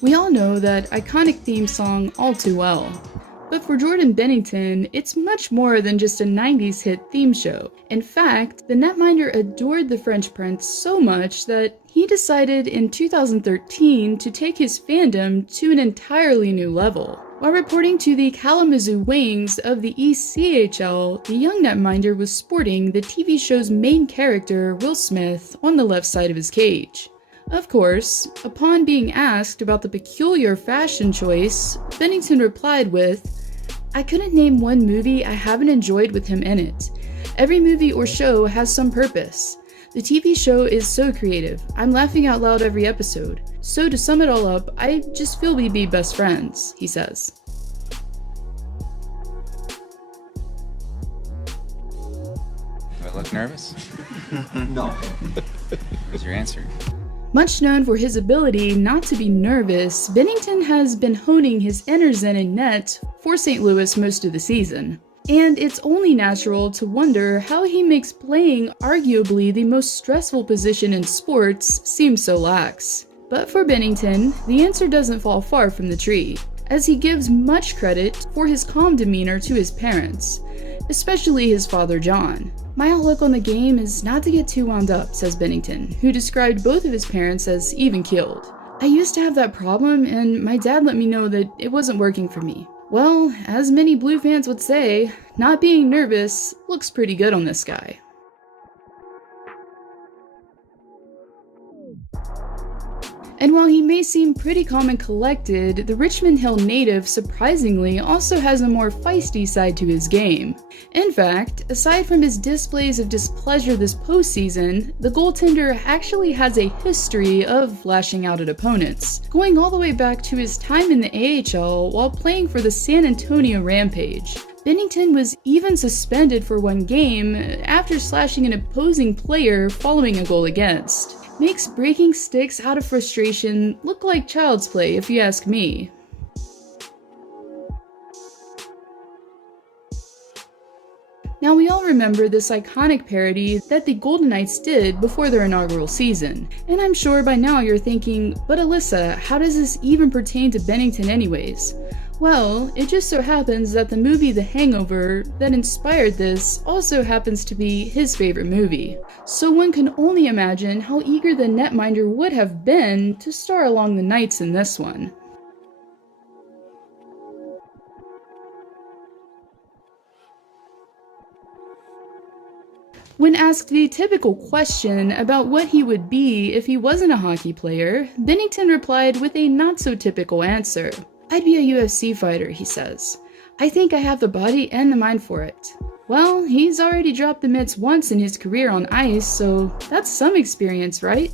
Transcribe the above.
We all know that iconic theme song all too well. But for Jordan Binnington, it's much more than just a 90s hit theme show. In fact, the netminder adored the French Prince so much that he decided in 2013 to take his fandom to an entirely new level. While reporting to the Kalamazoo Wings of the ECHL, the young netminder was sporting the TV show's main character, Will Smith, on the left side of his cage. Of course, upon being asked about the peculiar fashion choice, Binnington replied with, "I couldn't name one movie I haven't enjoyed with him in it. Every movie or show has some purpose. The TV show is so creative, I'm laughing out loud every episode. So to sum it all up, I just feel we'd be best friends," he says. Do I look nervous? No. Where's your answer? Much known for his ability not to be nervous, Binnington has been honing his inner zen in net for St. Louis most of the season. And it's only natural to wonder how he makes playing arguably the most stressful position in sports seem so lax. But for Binnington, the answer doesn't fall far from the tree, as he gives much credit for his calm demeanor to his parents, especially his father John. "My outlook on the game is not to get too wound up," says Binnington, who described both of his parents as even-keeled. "I used to have that problem, and my dad let me know that it wasn't working for me. Well, as many Blue fans would say, not being nervous looks pretty good on this guy." And while he may seem pretty calm and collected, the Richmond Hill native surprisingly also has a more feisty side to his game. In fact, aside from his displays of displeasure this postseason, the goaltender actually has a history of lashing out at opponents, going all the way back to his time in the AHL while playing for the San Antonio Rampage. Binnington was even suspended for one game after slashing an opposing player following a goal against. Makes breaking sticks out of frustration look like child's play, if you ask me. Now, we all remember this iconic parody that the Golden Knights did before their inaugural season, and I'm sure by now you're thinking, but Alyssa, how does this even pertain to Binnington anyways? Well, it just so happens that the movie The Hangover that inspired this also happens to be his favorite movie. So one can only imagine how eager the netminder would have been to star along the Knights in this one. When asked the typical question about what he would be if he wasn't a hockey player, Binnington replied with a not-so-typical answer. "I'd be a UFC fighter," he says. "I think I have the body and the mind for it." Well, he's already dropped the mitts once in his career on ice, so that's some experience, right?